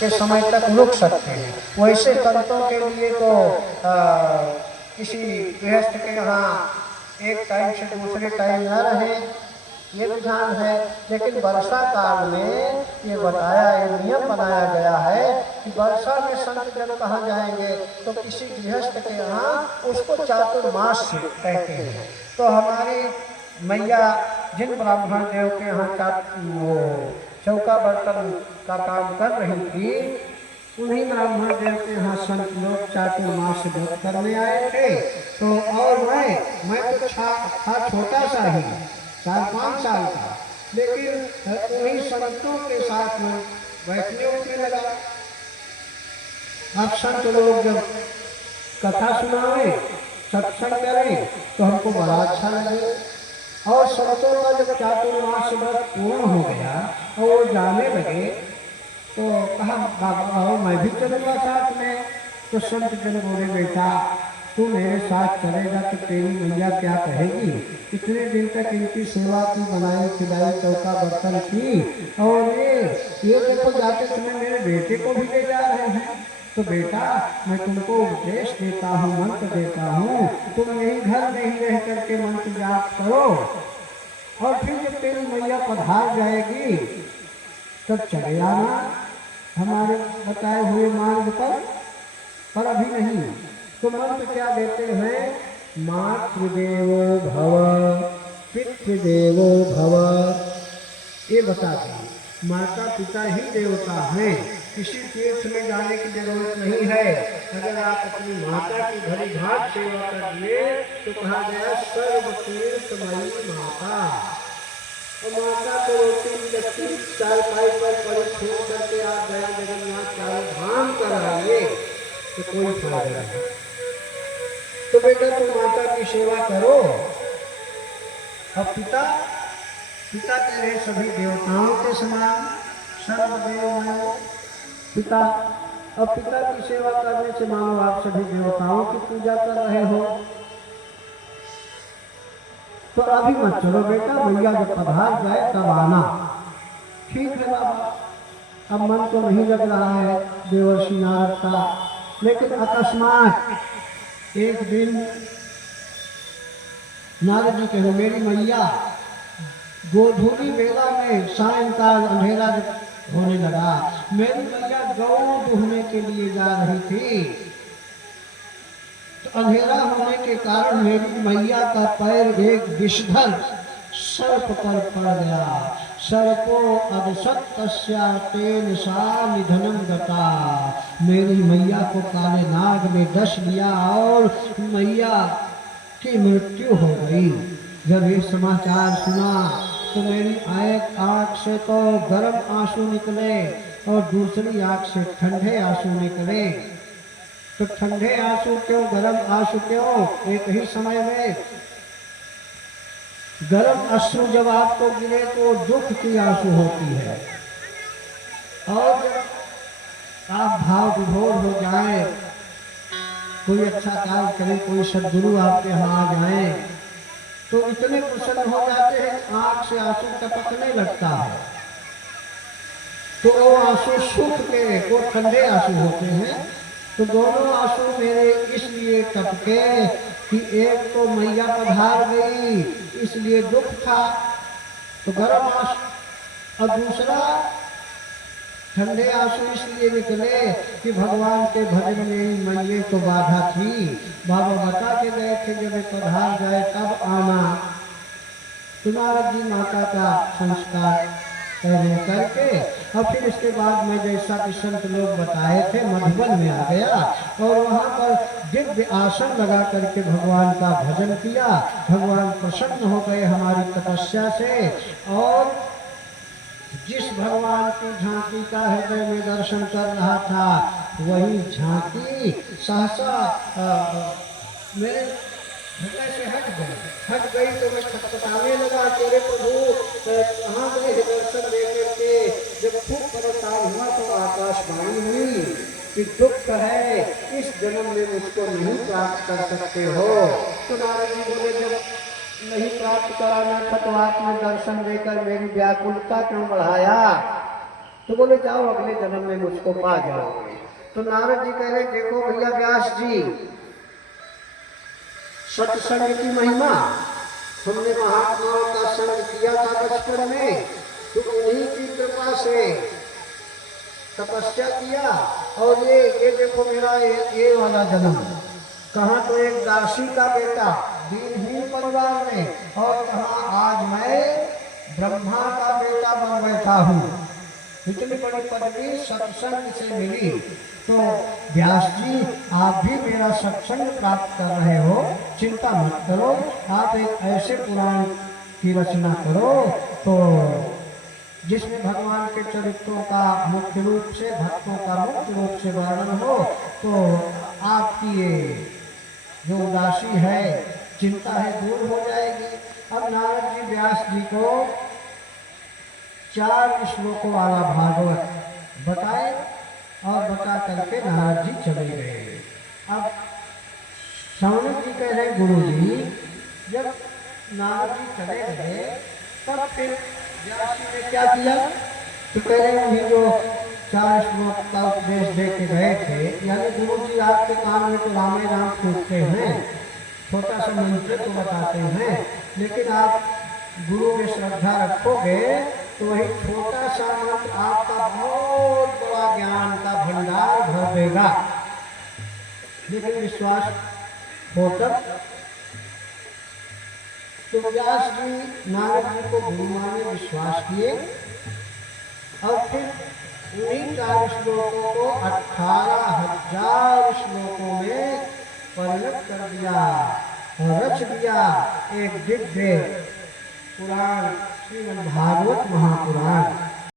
के समय तक रुक सकते हैं। वैसे संतों के लिए तो किसी गृहस्थ के यहाँ एक टाइम से दूसरे टाइम न रहे, ये विधान है। लेकिन वर्षा काल में ये बताया, ये नियम बनाया गया है कि वर्षा में संत जब कहाँ जाएंगे तो किसी गृहस्थ के यहाँ उसको चातुर्मास कहते हैं। तो हमारी मैया जिन ब्राह्मण देव के यहाँ वो चौका बर्तन का काम कर रही थी, उन्हीं ब्राह्मण देव के यहाँ संत लोग चातुर्मास व्रत करने आए थे। तो और मैं तो था छोटा सा ही, 4-5 साल का, लेकिन उन्हीं संतों के साथ में बैठने उठने लगा। अब संत लोग जब कथा सुनावे, सत्संग करें तो हमको बड़ा अच्छा लगे। और संतों का जब चातुर्मास व्रत पूर्ण हो गया और वो जाने लगे तो कहा बाबा मैं भी चलूँगा साथ में। तो संत जन बोले बेटा तू मेरे साथ चलेगा तो तेरी मैया क्या कहेगी? इतने दिन तक इनकी सेवा की, बनाई खिलाई, चौका बर्तन की, और ये देखो जाते समय मेरे बेटे को भी ले जा रहे हैं। तो बेटा मैं तुमको उपदेश देता हूँ, मंत्र देता हूँ, तुम यही घर में ही रह करके मंत्र जाप करो, और फिर जब तेरी मैया पधार जाएगी तब चले आना हमारे बताए हुए मार्ग पर अभी नहीं। तो मंत्र क्या देते हैं? मातृदेवो भव, पितृदेवो भव, ये बता दें। माता पिता ही देवता हैं, किसी तीर्थ में जाने की जरूरत नहीं है। अगर आप अपनी माता की भली भांति सेवा कर लिए तो कहा गया सर्वतीर्थमयी माता। और माता को रोटी लक्ष्मी चारपाई पर पड़ी छोड़ करके आप गया जगन्नाथ चारों धाम कराइए तो कोई फायदा नहीं। तो बेटा तुम माता की सेवा करो। अब पिता तेरे सभी देवताओं के समान, सर्वदेव पिता। अब पिता की सेवा करने से मानो आप सभी देवताओं की पूजा कर रहे हो। तो अभी मत चलो बेटा, मैया जब पधार जाए तब आना। ठीक है बाबा। अब मन तो नहीं लग रहा है देवर्षि नारद का, लेकिन अकस्मात एक दिन नारद जी कहे मेरी मैया गोधूली बेला में सायंकाल अंधेरा होने लगा, मेरी मैया गौ दुहने के लिए जा रही थी। तो अंधेरा होने के कारण मेरी मैया का पैर एक विषधर सर्प पर पड़ गया। सर्पो अदसत्तस्या तेन सा निधनम गता। मेरी मैया को काले नाग ने डस लिया और मैया की मृत्यु हो गई। जब ये समाचार सुना तो मेरी एक आंख से तो गर्म आंसू निकले और दूसरी आंख से ठंडे आंसू निकले। तो ठंडे आंसू क्यों, गर्म आंसू क्यों? एक ही समय में गर्म अश्रु जब आपको गिरे तो दुख की आंसू होती है, और जब आप भाव विभोर हो जाए, कोई अच्छा कार्य करे, कोई सद्गुरु आपके यहाँ आ जाए तो इतने प्रसन्न हो जाते हैं आंख से आंसू टपकने लगता है। तो वो आंसू सुख के, वो ठंडे आंसू होते हैं। तो दोनों आंसू मेरे इसलिए टपके कि एक तो मैया पधार गई इसलिए दुख था, तो गर्म आंसू, और दूसरा ठंडे आंसू इसलिए निकले कि भगवान के भजन में मैया तो बाधा थी। बाबा बता के गए थे जब पधार जाए तब आना। नारद जी माता का संस्कार पहले करके और फिर इसके बाद मैं जैसा कि संत लोग बताए थे मधुबन में आ गया और वहाँ पर दिव्य आसन लगा करके भगवान का भजन किया। भगवान प्रसन्न हो गए हमारी तपस्या से, और जिस भगवान की झांकी का हृदय में दर्शन कर रहा था वही झांकी सहसा मेरे हृदय से हट गई। तो मैं छटपटाने लगा, तेरे प्रभु कहाँ गए दर्शन लेकर के। जब खूब परेशान हुआ तो आकाशवाणी हुई कि दुख है, इस जन्म में मुझको नहीं प्राप्त कर सकते हो। तो नारद जी बोले जब नहीं प्राप्त कराना था तो आपने दर्शन देकर मेरी व्याकुलता क्यों बढ़ाया? तो बोले जाओ अगले जन्म में मुझको पा जाओगे। तो नारद जी कह रहे देखो भैया व्यास जी, सत्संग की महिमा, हमने महात्माओं का संग किया था बचपन में, तो उन्हीं की कृपा से तपस्या किया। और ये देखो मेरा ये वाला जन्म, कहाँ तो एक दासी का बेटा दीनहीन परिवार में, और कहाँ आज मैं ब्रह्मा का बेटा बन बैठा हूँ। इतनी बड़ी पदवी सत्संग से मिली। तो व्यास जी आप भी मेरा सत्संग प्राप्त कर रहे हो, चिंता मत करो, आप एक ऐसे पुराण की रचना करो तो जिसमें भगवान के चरित्रों का मुख्य रूप से, भक्तों का मुख्य रूप से वर्णन हो, तो आपकी ये जो उदासी है, चिंता है, दूर हो जाएगी। अब नारद जी व्यास जी को 4 श्लोकों वाला भागवत बताए और बता करके नारद जी चले गए। अब सौनक जी कह रहे गुरु जी, जब नारद जी चले गए तब फिर व्यास जी ने क्या किया? तो कह रहे उन्हें जो 4 श्लोक का उपदेश दे के गए थे, यानी गुरु जी आपके कान में तो रामे नाम फूटते हैं, छोटा सा मंत्र तो बताते हैं, लेकिन आप गुरु में श्रद्धा रखोगे तो वही छोटा सा मंत्र आपका बहुत बड़ा ज्ञान का भंडार भर देगा। लेकिन विश्वास हो तब। तो व्यास जी नारद जी को गुरु माने, विश्वास किए और फिर उन्हीं 4 श्लोकों को 18,000 श्लोकों में परिणत कर दिया और रच दिया एक दिव्य पुराण, श्रीमद् भागवत महापुराण।